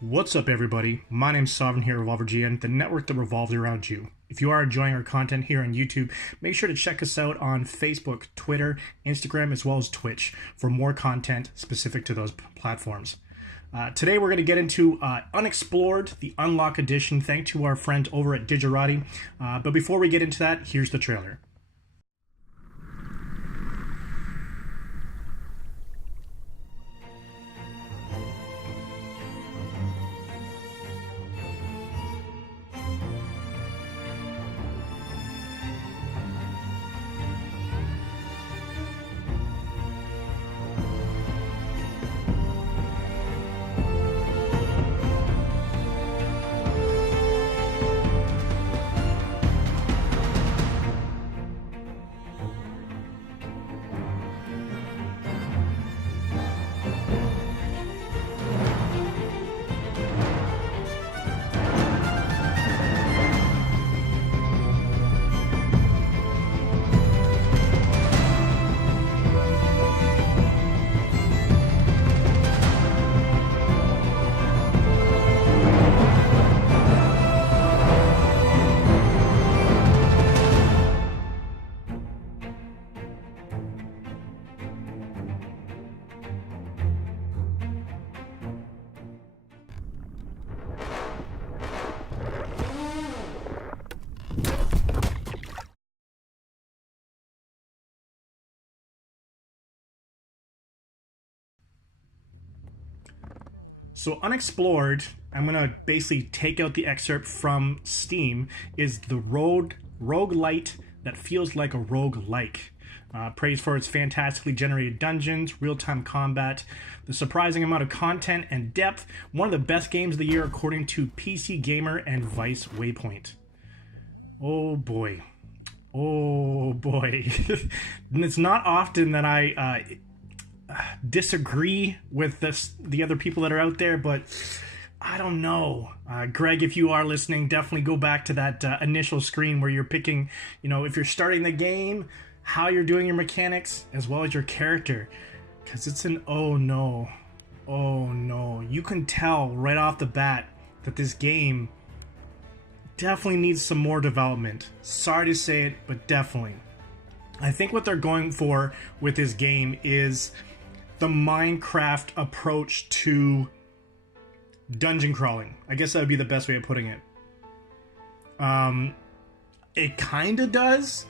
What's up, everybody? My name's Sovereign here of GN, the network that revolves around you. If you are enjoying our content here on YouTube, make sure to check us out on Facebook, Twitter, Instagram, as well as Twitch for more content specific to those platforms. Today we're going to get into Unexplored, the Unlock Edition, thanks to our friend over at Digerati. But before we get into that, here's the trailer. So Unexplored, I'm going to basically take out the excerpt from Steam, is the roguelite that feels like a roguelike. Praised for its fantastically generated dungeons, real-time combat, the surprising amount of content and depth, one of the best games of the year according to PC Gamer and Vice Waypoint. Oh boy. Oh boy. It's not often that I disagree with the other people that are out there, but I don't know. Greg, if you are listening, definitely go back to that initial screen where you're picking, if you're starting the game, how you're doing your mechanics, as well as your character. Because it's an oh no. You can tell right off the bat that this game definitely needs some more development. Sorry to say it, but definitely. I think what they're going for with this game is the Minecraft approach to dungeon crawling. I guess that would be the best way of putting it. It kind of does,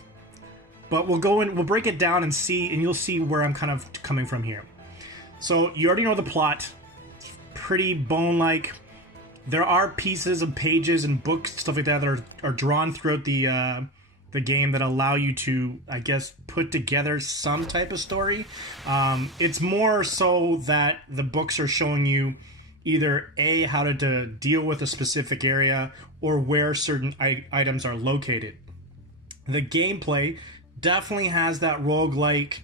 but we'll break it down and see, and you'll see where I'm kind of coming from here. So you already know the plot. It's pretty bone-like. There are pieces of pages and books, stuff like that are drawn throughout the game that allow you to, I guess, put together some type of story. It's more so that the books are showing you either A, how to deal with a specific area, or where certain items are located. The gameplay definitely has that roguelike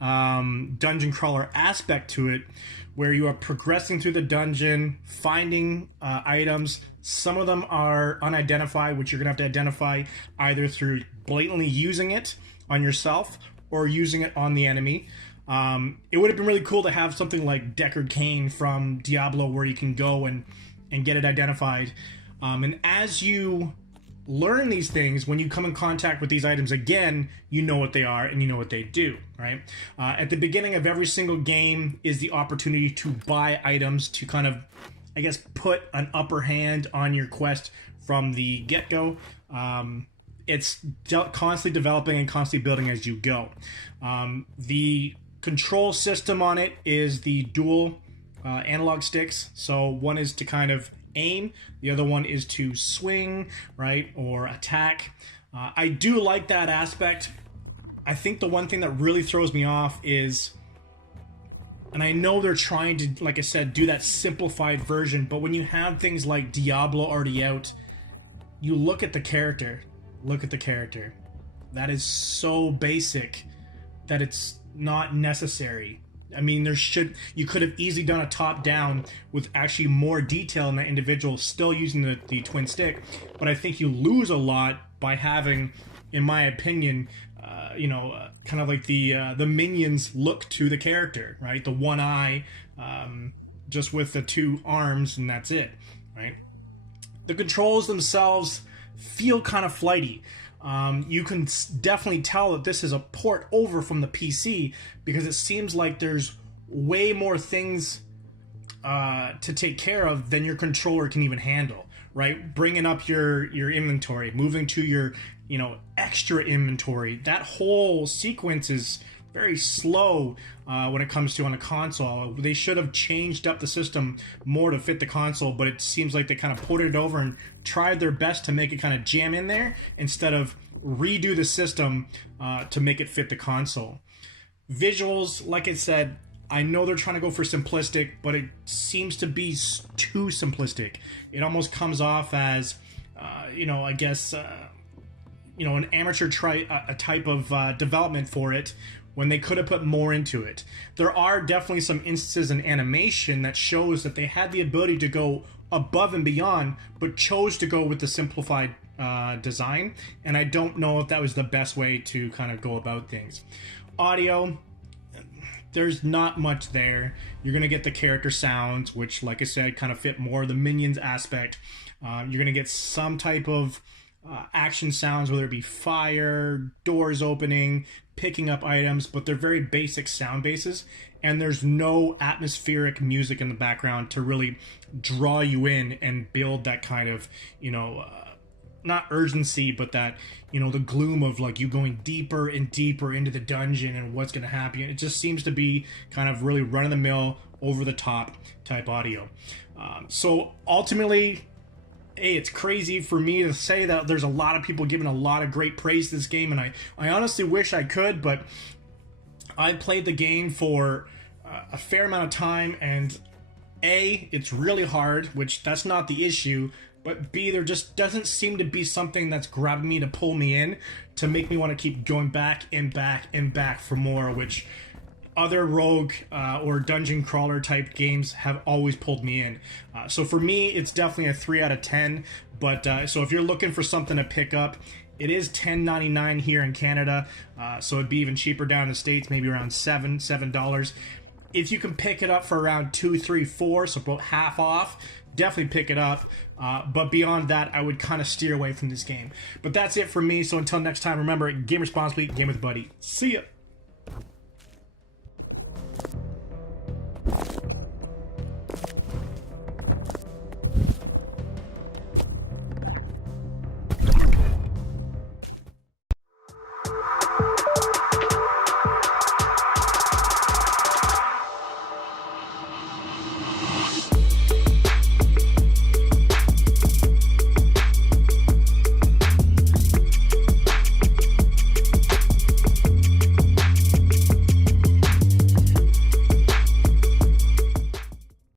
dungeon crawler aspect to it, where you are progressing through the dungeon, finding items. Some of them are unidentified, which you're going to have to identify either through blatantly using it on yourself or using it on the enemy. It would have been really cool to have something like Deckard Cain from Diablo where you can go and get it identified. And as you learn these things, when you come in contact with these items again, you know what they are and you know what they do, right? At the beginning of every single game is the opportunity to buy items to kind of, I guess, put an upper hand on your quest from the get-go. It's constantly developing and constantly building as you go. The control system on it is the dual analog sticks. So one is to kind of aim, the other one is to swing, right, or attack. I do like that aspect. I think the one thing that really throws me off is, and I know they're trying to, like I said, do that simplified version, but when you have things like Diablo already out, you look at the character. That is so basic that it's not necessary. I mean, you could have easily done a top-down with actually more detail in the individual, still using the twin stick, but I think you lose a lot by having, in my opinion, kind of like the minions look to the character, right? The one eye, just with the 2 arms, and that's it, right? The controls themselves feel kind of flighty. You can definitely tell that this is a port over from the PC, because it seems like there's way more things to take care of than your controller can even handle, right? Bringing up your inventory, moving to your, extra inventory. That whole sequence is very slow when it comes to on a console. They should have changed up the system more to fit the console, but it seems like they kind of ported it over and tried their best to make it kind of jam in there instead of redo the system to make it fit the console. Visuals, like I said, I know they're trying to go for simplistic, but it seems to be too simplistic. It almost comes off as, I guess, an amateur type of development for it, when they could have put more into it. There are definitely some instances in animation that shows that they had the ability to go above and beyond, but chose to go with the simplified design, and I don't know if that was the best way to kind of go about things. Audio, there's not much there. You're going to get the character sounds, which, like I said, kind of fit more the Minions aspect. You're going to get some type of action sounds, whether it be fire, doors opening, picking up items, but they're very basic sound bases, and there's no atmospheric music in the background to really draw you in and build that kind of, not urgency, but that, the gloom of like you going deeper and deeper into the dungeon and what's going to happen. It just seems to be kind of really run-of-the-mill, over-the-top type audio. So ultimately, it's crazy for me to say that there's a lot of people giving a lot of great praise to this game, and I honestly wish I could, but I played the game for a fair amount of time, and A, it's really hard, which that's not the issue, but B, there just doesn't seem to be something that's grabbing me to pull me in to make me want to keep going back and back and back for more, which other rogue or dungeon crawler type games have always pulled me in. So for me, it's definitely a 3 out of 10. But so if you're looking for something to pick up, it is $10.99 here in Canada. So it'd be even cheaper down in the States, maybe around $7. If you can pick it up for around $2, $3, $4, so about half off, definitely pick it up. But beyond that, I would kind of steer away from this game. But that's it for me. So until next time, remember, game responsibly, game with a buddy. See ya.